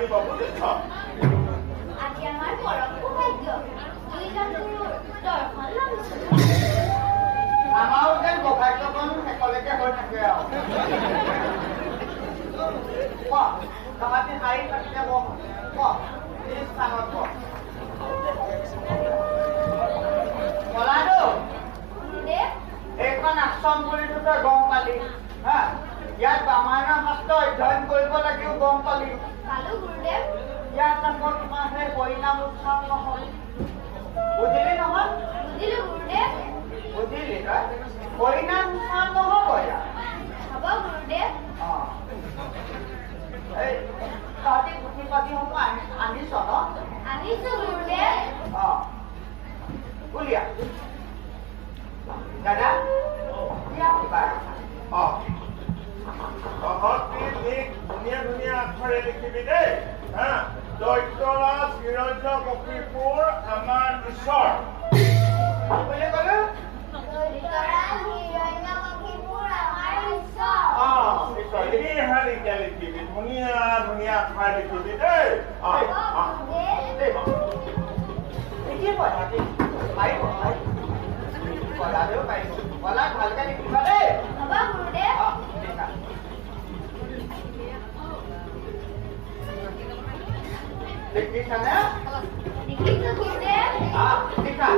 লাগিব বুজিছ আজি আমাৰ পৰম সৌভাগ্য দুইজন গুৰুৰ দৰ্শন লাভিছো আমাৰো যেন সৌভাগ্যখন শেষলৈকে হৈ থাকে আৰু তাহাঁতি শাৰী পাতিলে এই স্থানত কলাটো এইখন আশ্ৰম বুলি তই গম পালি হা ইয়াত ৰামায়ণৰ শাস্ত্ৰ অধ্যয়ন কৰিব লাগিও গম পালি পালো গুৰুদেৱ ইয়াত আকৌ তোমাৰ সেই পৰিণাম উৎসৱ নহয় বুজিলি নহয় বুজিলো গুৰুদেৱ বুজিলি তই পৰিণাম উৎসৱ নহ'ব ইয়াত হ'ব গুৰুদেৱ এই তহঁতি পুথি পাতিসমূহ আনিছ ন আনিছো গুৰুদেৱ উলিয়া দাদা তহঁতি ধুনীয়া ধুনীয়া আখৰে লিখিবি দেই হা দৈত্যৰাজ হিৰণ্যকশিপুৰ আমাৰ ঈশ্বৰ বুলি ক'লো লিখিবি ধুনীয়া ধুনীয়া আখৰ লিখিবি দেই পাৰিব কলাদেও পাৰিব কলাক ভালকে লিখিবা দেই হ'ব গুৰুদেৱ লিখিছানে লিখিছো গুৰুদেৱ লিখা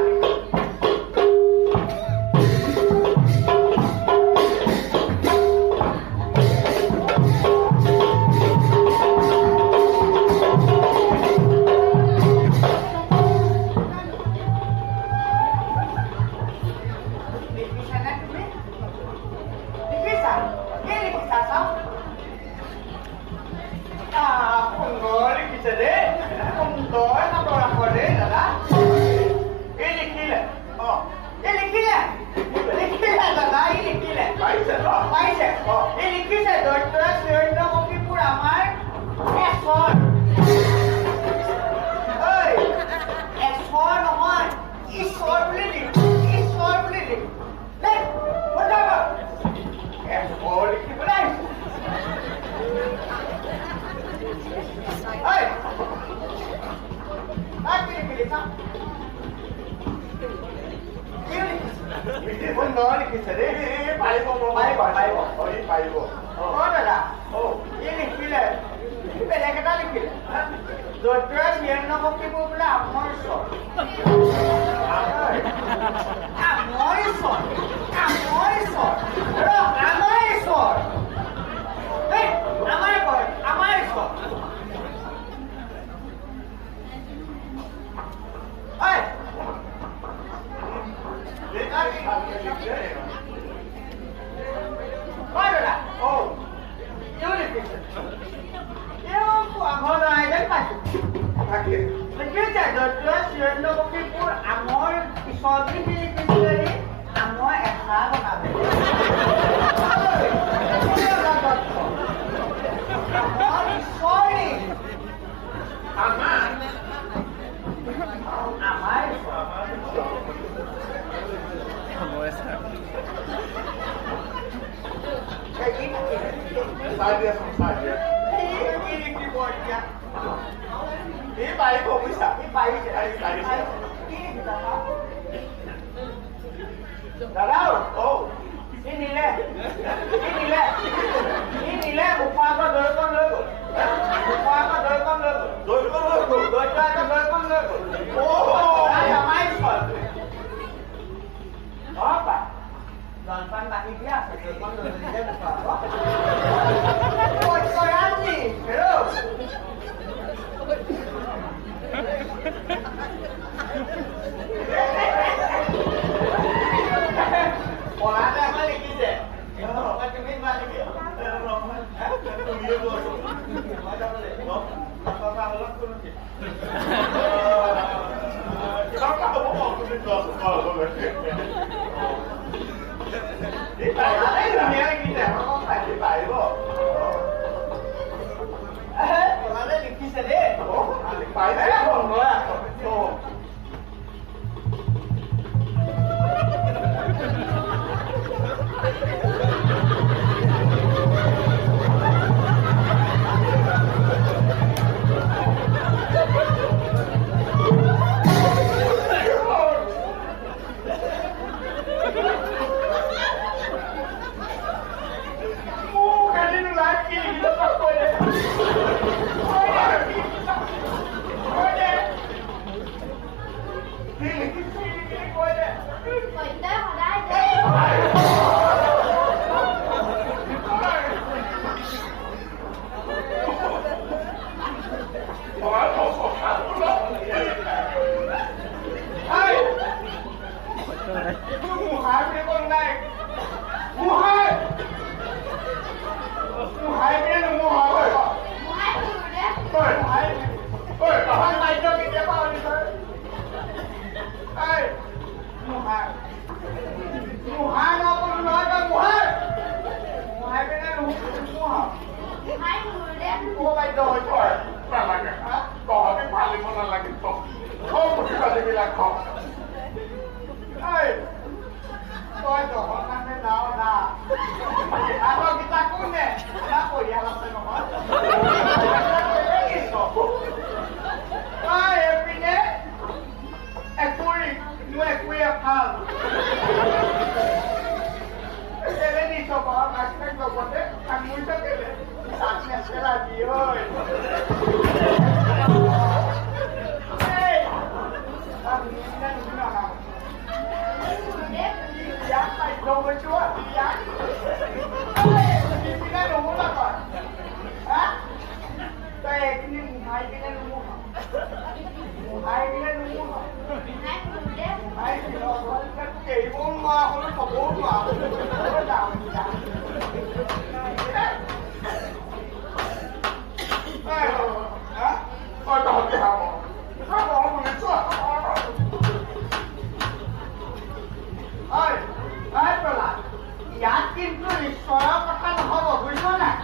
ইয়াত কিন্তু ঈশ্বৰৰ কথা নহব বুজিছ নাই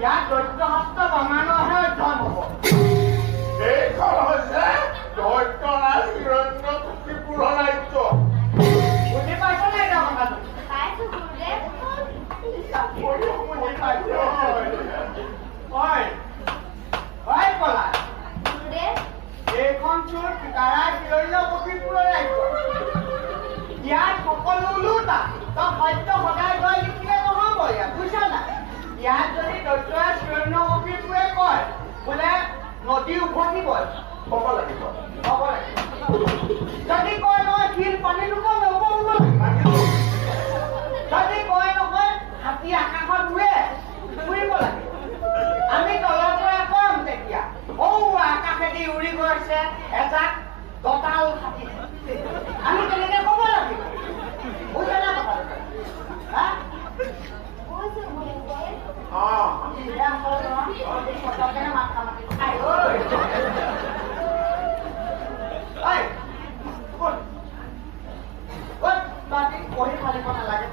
ইয়াত দৈত্যহস্ত বামানৰহে অধ্যয়ন হব এইখন হৈছে দৈত্যৰাজ হিৰণ্যকশিপুৰৰ ৰাজ্য বুজি পাইছ নাই এতিয়া কথাটো পাইছো গুৰুদেৱ পলা গুৰুদেৱ এইখন চোৰ পিতাৰাই হিৰণ্যকশিপুৰৰ ৰাজ্য ইয়াত সকলো ওলোটা তই সত্য সদায় গৈ লিখিলে নহব ইয়াত বুজিছ নাই ইয়াত যদি দৈত্যৰাজ হিৰণ্যকশিপুৰে কয় বোলে নদী উভতিব হ'ব লাগিব যদি কয় নহয় শিল পানী লুকাব লাগিব যদি কয় নহয় হাতী আকাশত উৰে উৰিব লাগে আমি তলৰ পৰা কম তেতিয়া আকাশেদি উৰি গৈছে এজাক দঁতাল হাতী আমি তেনেকে ক'ব লাগিব বুজিছে না কথাটো বুজিছো গুৰুদেৱ মাথা মাতি খাই পঢ়ি খালিব নালাগে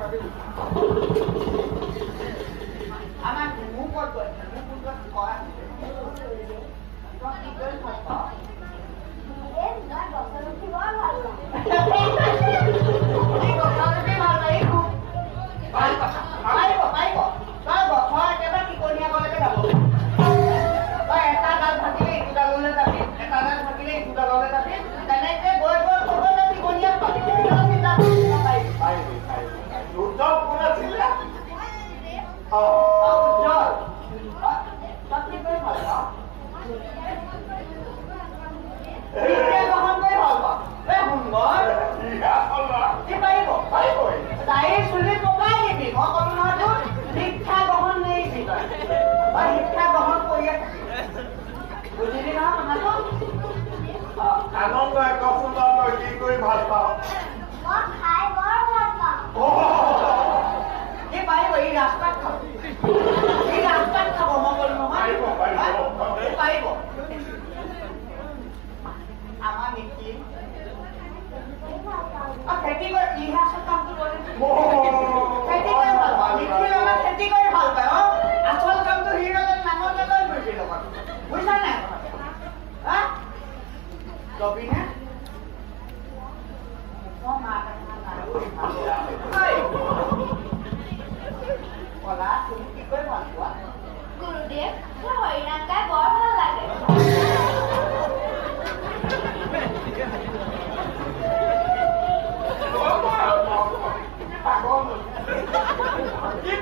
আমাৰ মোক ক'ত গৈছে মোক ক'ত কৰা আনন্দ কচোন তই কি কৰি ভাল পাওঁ মই খাই বৰ ভাল পাওঁ পাৰিব এই ৰাস্তাত খাব মই ক'লো নহয় পাৰিব আমাৰ নেকি খেতি কৰি ইহা কামটো কৰে খেতি কৰি ভাল পাওঁ খেতি কৰি ভাল পায় আচল কামটো হিৰলৈ নামত লৈ গৈছিল বুজিছা নাই লবিনে কলা তুমি কি কৰি ভাল পোৱা গুৰুদেৱ মোৰ হৰিনাম গাই বৰ ভাল লাগে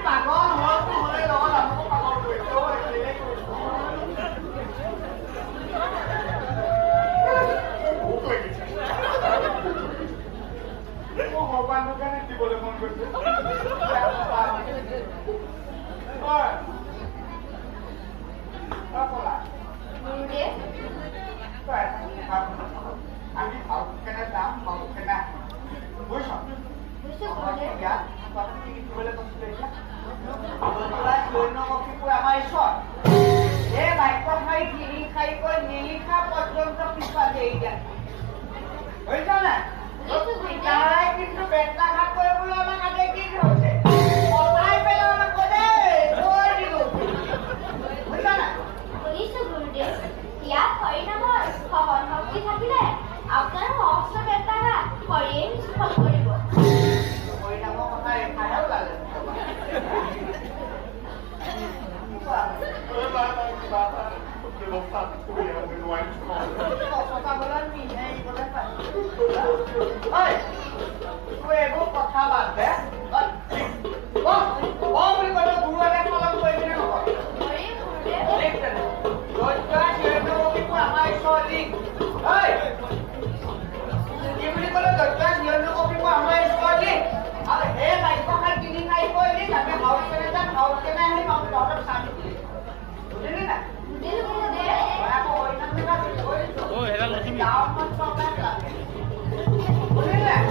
পাগল হলটো হলে লগত আমাকো পাগল ভগৱানৰ কাৰণে দিবলৈ মন কৰিছে গুৰুদেৱ আমি ভালকেনে যাম ভালকেনে বুজিছ বুজিছো গুৰুদেৱ আমাৰ ঈশ্বৰ এই বাক্য খাই তিনি খাইকৈ নিলিখা পৰ্যন্ত পিছুৱাই এৰি দিয়া বুজিছ নাই তাই কিন্তু বেত্ৰাঘাত কৰিবলৈ আমাক আজি কি হৈছে পতাই পেলাই আমাক কৈছে থৈ দিলো বুজিছ নাই শুনিছো গুৰুদেৱ ইয়াত হৰিনামৰ সহন শক্তি থাকিলে আপোনাৰ সহস্ৰ বেত্ৰাঘাত হৰিয়ে নিষ্ফল কৰিব হৰিনামৰ কথা ৰেখাহে ওলালে এইবোৰ কথা বাদ দে বুলি ক'লে গুৰু এটা পালন কৰি পিনে নহয় আমাৰ ঈশ্বৰ লিখ কি বুলি ক'লে দৈত্যাস হিৰণ্যকশিপু আমাৰ ঈশ্বৰ লিখ আৰু সেই বাক্যষাৰ তিনি খাই কৈ লিখ আমি হাউচ কেনে যাম হাউচ কেনে আহিম আমি তহঁতক চাম বুজিলি নাই আকৌ হৰিনাম গাঁৱত চৰকাৰ লাগে বুজিলি নাই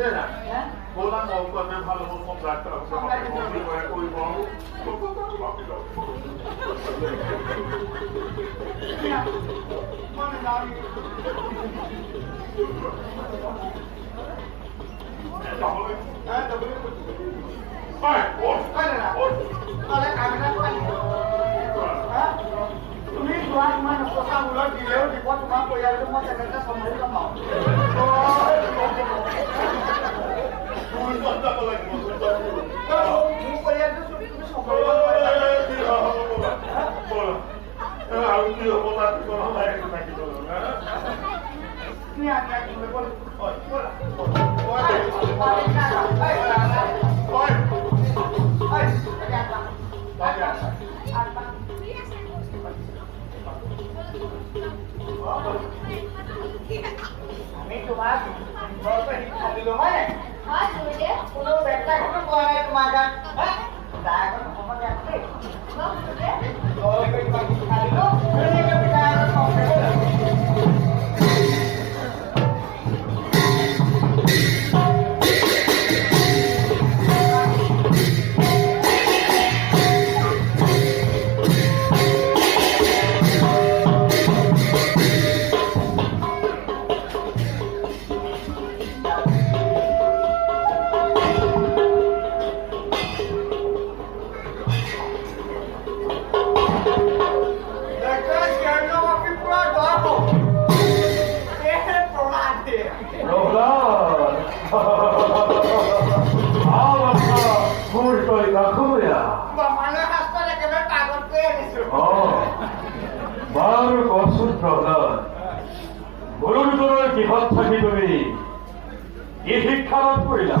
না বললাম অঙ্কনে ভালো সম্ৰাট কৰিব মানে জানি তুমি যোৱা তোমাৰ নকচা মূলত দিলেও দিব তোমাৰ পৰিয়ালটো মই তেনেকৈ চম্ভালি ল'ম মোৰ পৰিয়ালটো তুমি চম্ভালি ল'ব আৰু কি হ'ব তাত তুমি আগে আমি তোমাক শিক্ষা দিলো হয় হয় গুৰুদেৱ কোনো বেটাখনো পোৱা নাই তোমাৰ গাত তাই এখন সময় আছে গুৰুদেৱ তোমাক শিক্ষা দিলো ধুনীয়াকৈ পিঠা আৰু বাৰু কচোন প্ৰহ্লাদ গুৰুজনৰ কিহত থাকি তুমি কি শিক্ষা লাভ কৰিলা